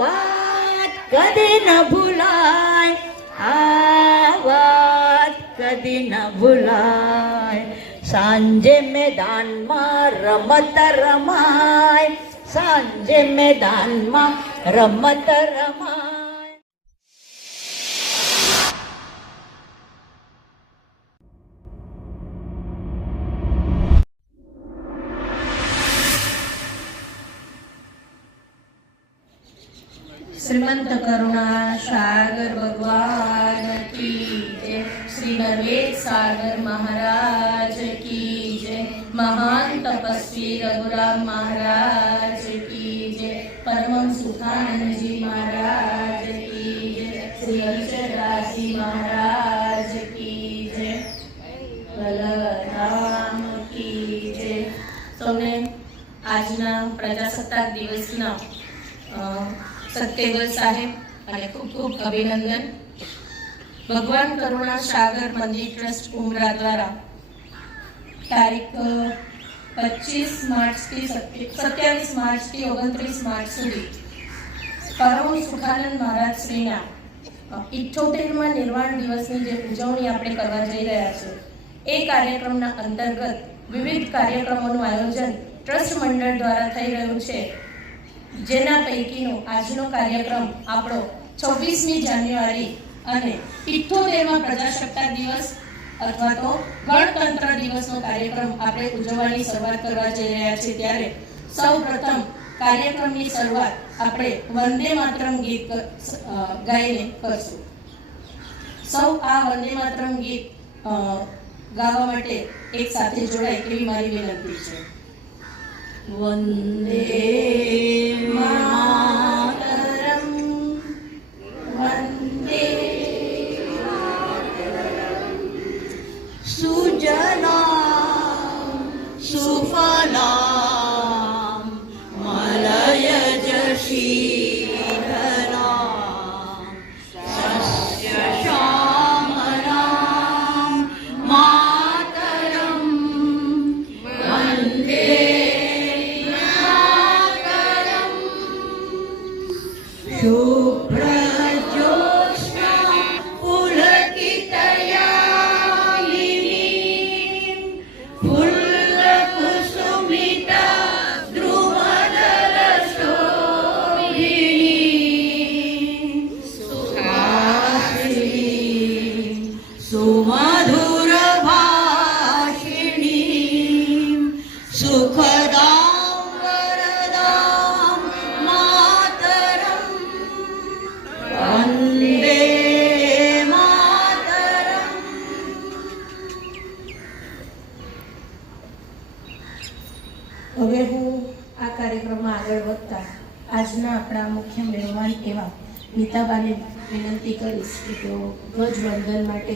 વાત કદી ન ભૂલાય આ વાત કદી ન ભૂલાય. સાંજે મેદાનમાં રમત રમાય, સાંજે મેદાનમાં રમત રમાય. શ્રીમંત કરુણા સાગર ભગવાન કી જય શ્રી નર્વેદ સાગર મહારાજ કી જય મહાન તપસ્વી રઘુરામ મહારાજ કી જય પરમ સુખાનંદજી મહારાજ કી જય શ્રી અક્ષરદાસજી મહારાજ કી જય બલરામ કી જય તમને આજના પ્રજાસત્તાક દિવસના અ, સત્યવલ સાહેબ અને ખૂબ ખૂબ અભિનંદન. ભગવાન કરુણા સાગર મંદિર ટ્રસ્ટ ઉમરા દ્વારા તારીખ પચીસ માર્ચથી સત્યાવીસ માર્ચથી ઓગણત્રીસ માર્ચ સુધી પરમ સુખાનંદ મહારાજ શ્રીના ઇઠ્ઠોતેરમાં નિર્વાણ દિવસની જે ઉજવણી આપણે કરવા જઈ રહ્યા છીએ, એ કાર્યક્રમના અંતર્ગત વિવિધ કાર્યક્રમોનું આયોજન ટ્રસ્ટ મંડળ દ્વારા થઈ રહ્યું છે. જેના પૈકીનો આજનો કાર્યક્રમ આપણો છવ્વીસમી જાન્યુઆરી અને ઇઠ્ઠોતેરમાં પ્રજાસત્તાક દિવસ અથવા તો ગણતંત્ર દિવસનો કાર્યક્રમ આપણે ઉજવવાની શરૂઆત કરવા જઈ રહ્યા છીએ ત્યારે સૌ પ્રથમ કાર્યક્રમની શરૂઆત આપણે વંદે માતરમ ગીત ગાઈને કરશું. સૌ આ વંદે માતરમ ગીત ગાવા માટે એક સાથે જોડાય એવી મારી વિનંતી છે. વંદે માતરમ નીતાબાને વિનંતી કરીશ કે તેઓ ધ્વજવંદન માટે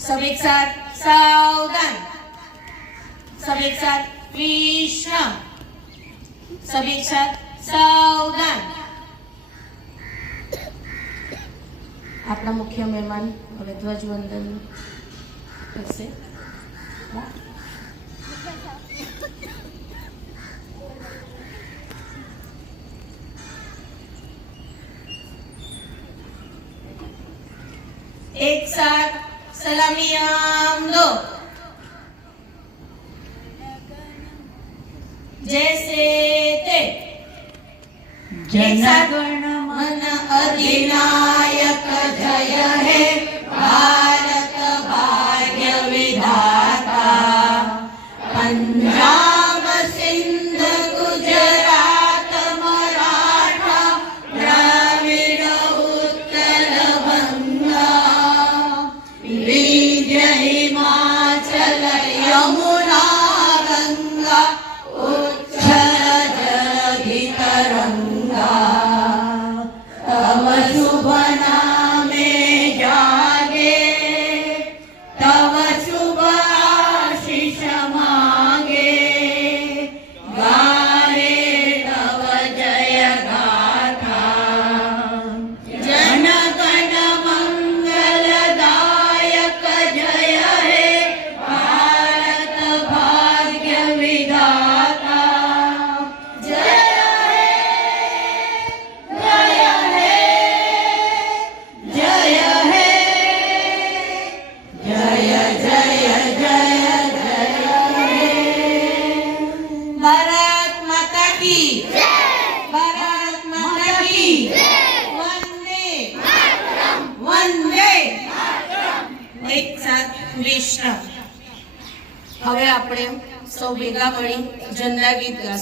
સબ એક સાથ સાવધાન. સબ એક સાથ વિષ્ણ સબ એક સાવધાન. આપણા મુખ્ય મહેમાન હવે ધ્વજવંદન કરશે. એક સાથ સલામી આમદો જૈસે તે. જનગણ મન અધિના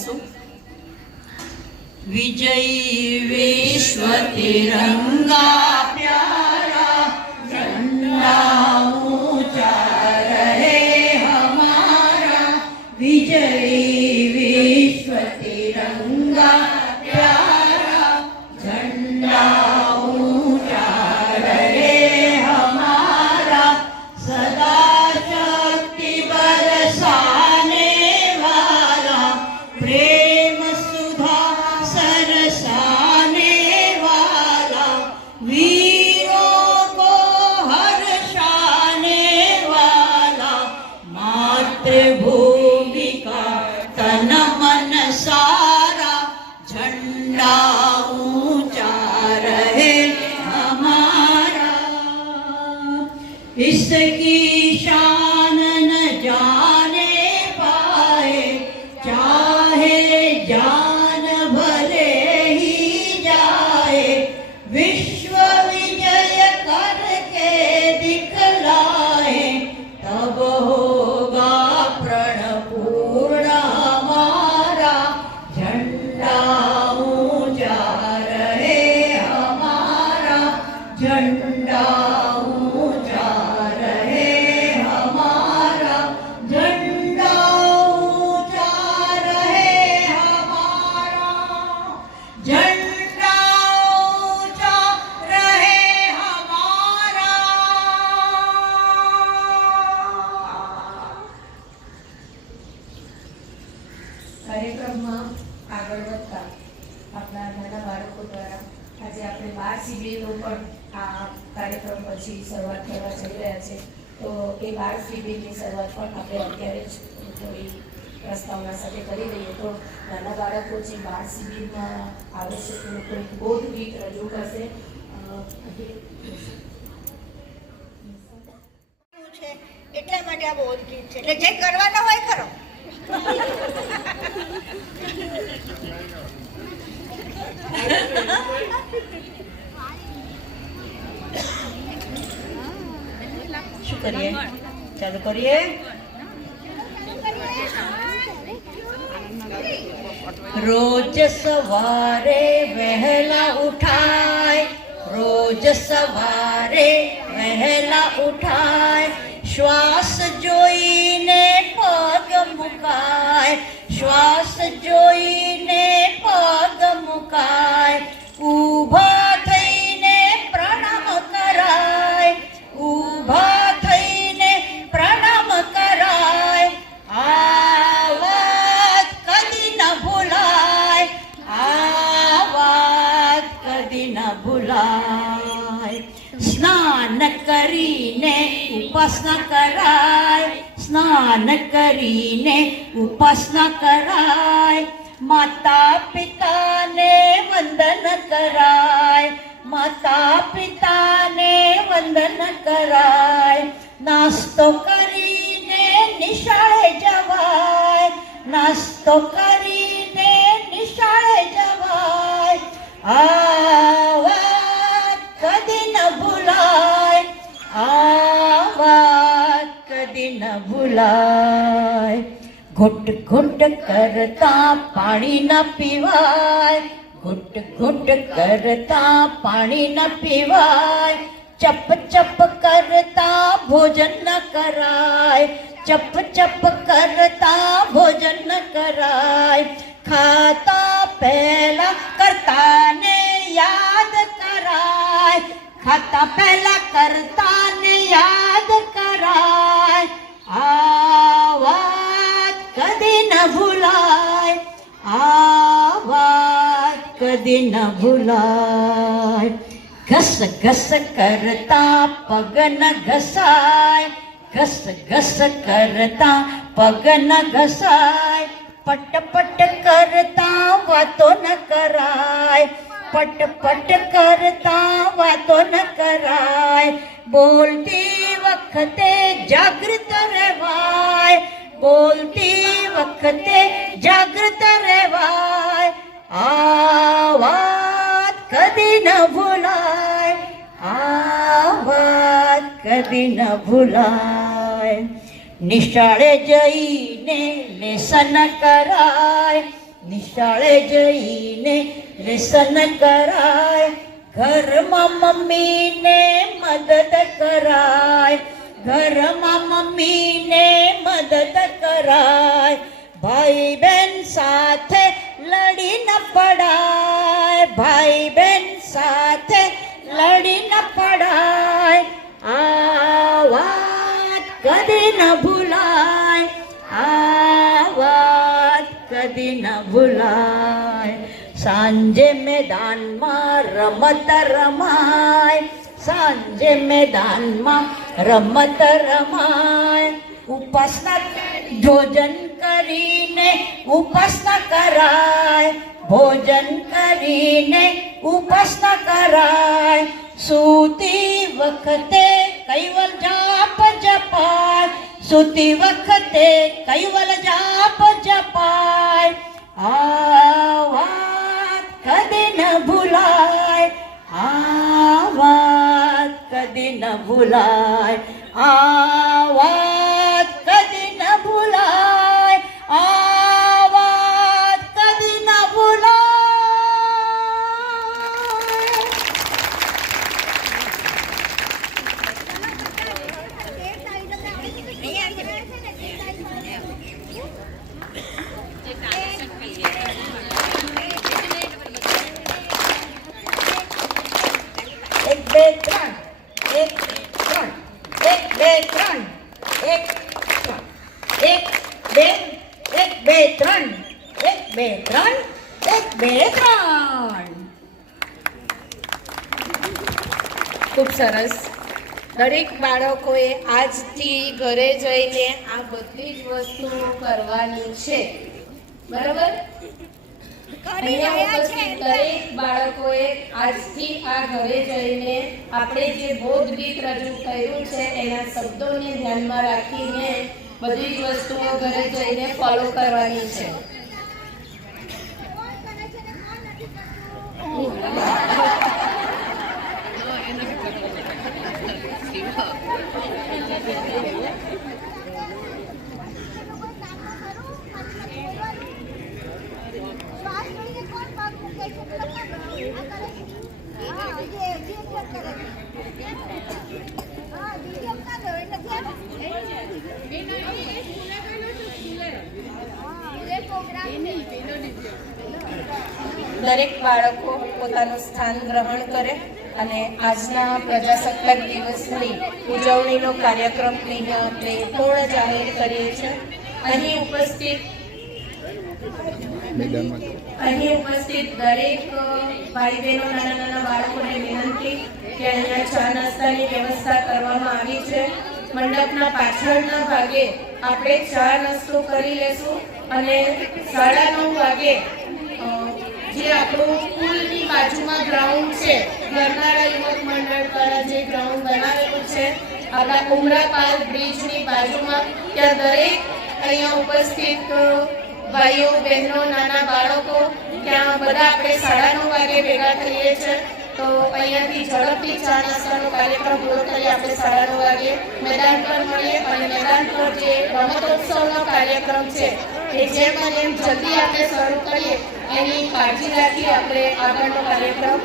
ગીત વિજય વિશ્વ તિરંગા પ્યારા झंडा શરૂઆત કરવા જઈ રહ્યા છે. તો એ બાળ શિબિરની શરૂઆત પણ આપણે અત્યારે જ થોડી પ્રસ્તાવના સાથે કરી દઈએ. તો નાના બાળકો જે બાળ શિબિરમાં આવે છે તે લોકો એક બોધ ગીત રજૂ કરશે. એટલા માટે આ બોધ ગીત છે. એટલે જે કરવાનો હોય કરો. શું કરીએ? ચાલુ કરીએ? રોજ સવારે વહેલા ઉઠાય, રોજ સવારે વહેલા ઉઠાય, શ્વાસ જોઈને પગ મુકાય, શ્વાસ જોઈને પગ મુકાય. માતા પિતાને વંદન કરાય. નાસ્તો કરીને નિશાળે જવાય. નાસ્તો કરીને નિશાળે જવાય. આ વાત કદી ન ભૂલાય. આ વાત કદી ન ભૂલાય. ઘૂંટ ઘૂંટ કરતા પાણી ન પીવાય. ઘુટ ઘૂટ કરતા પાણી ન પીવાય. ચપ ચપ કરતા ભોજન ન કરાય. ચપ ચપ કરતા ભોજન ન કરાય. ખાતા પહેલા કરતાને યાદ કરાય. ખાતા પહેલા કરતાને યાદ કરાય. આ વાત કદી ન ભૂલાય. આ કદી ન ભૂલાય ઘસ ઘસ કરતા પગ ન ઘસાય ઘસ ઘસ કરતા પગ ન ઘસાય પટ પટ કરતા વાતો ન કરાય પટ પટ કરતા વાતો ન કરાય બોલતી વખતે જાગૃત રહેવાય બોલતી વખતે જાગૃત રહેવાય ભૂલાય, આ વાત કદી ન ભૂલાય. નિશાળે જઈને લેસન કરાય, નિશાળે જઈને લેસન કરાય. ઘરમાં મમ્મીને મદદ કરાય, ઘરમાં મમ્મીને મદદ કરાય. ભાઈ બહેન સાથે લડી ન પડાય ભાઈ બહેન સાથે લડી ન પડાય. આ વાત કદી ન ભૂલાય. આ કદી ન ભૂલાય. સાંજે મેદાનમાં રમત રમાય. સાંજે મેદાનમાં રમત રમાય. ઉપાસના ભોજન કરીને ઉપાસના કરાય. ભોજન કરીને ઉપસ્થ કરાય. સૂતી વખતે કૈવલ જાપ જપાય. સૂતી વખતે કૈવલ જાપ જપાય. આ કદી ન ભૂલાય. આ વાત કદી ન ભૂલાય. આ બે, ત્રણ. એક ત્રણ. એક, બે, ત્રણ. એક એક, બે એક, બે, ત્રણ. એક, બે, ત્રણ. એક, બે, ત્રણ. ખૂબ સરસ. દરેક બાળકોએ આજથી ઘરે જઈને આ બધી જ વસ્તુઓ કરવાની છે. બરાબર? અહીંયા છે દરેક બાળકોએ આજથી આ ઘરે જઈને આપણે જે બોધ ગીત રજૂ કર્યું છે એના શબ્દોને ધ્યાનમાં રાખીને બધી જ વસ્તુઓ ઘરે જઈને ફોલો કરવાની છે. દરેક બાળકો પોતાનું સ્થાન ગ્રહણ કરે અને આજના પ્રજાસત્તાક દિવસની ઉજવણીનો કાર્યક્રમ અહીંયા આપણે પૂર્ણ જાહેર કરીએ છીએ. અહીં ઉપસ્થિત અહીં ઉપસ્થિત દરેક ભાઈ બહેનો નાના નાના બાળકોને વિનંતી કે અહીંયા ચા નાસ્તાની વ્યવસ્થા કરવામાં આવી છે. મંડપના પાછળના ભાગે આપણે ચા નાસ્તો કરી લેશું અને સાડા નવ વાગે જે આપણું સ્કૂલની બાજુમાં ગ્રાઉન્ડ છે, ગરનાળા યુવક મંડળ દ્વારા જે ગ્રાઉન્ડ બનાવેલું છે આપણા ઉમરાપાલ બ્રિજની બાજુમાં, ત્યાં દરેક અહીંયા ઉપસ્થિત ભાઈઓ, બહેનો, નાના બાળકો ત્યાં બધા આપણે સાડા નવ વાગે ભેગા થઈએ છીએ તો અહીંયાથી ઝડપથી ચા કાર્યક્રમ પૂરો કરી આપણે સાડા નવ વાગે. મેદાન પર મળીએ અને મેદાન પર જે રમતોત્સવનો કાર્યક્રમ છે એ જેમ અને એમ જલ્દી આપણે શરૂ કરીએ, એની કાળજી રાખી આપણે આગળનો કાર્યક્રમ.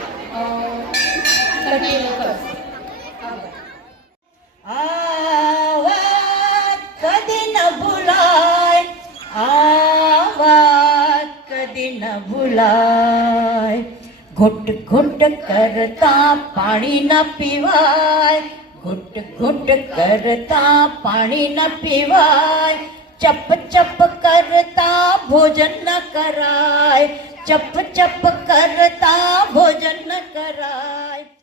કન્ટિન્યુ કરશું ન ભૂલાય. ઘુટ ઘુટ કરતા પાણી ન પીવાય. ઘુટ ઘુટ કરતા પાણી ન પીવાય. ચપ ચપ કરતા ભોજન ન કરાય. ચપ ચપ કરતા ભોજન ન કરાય.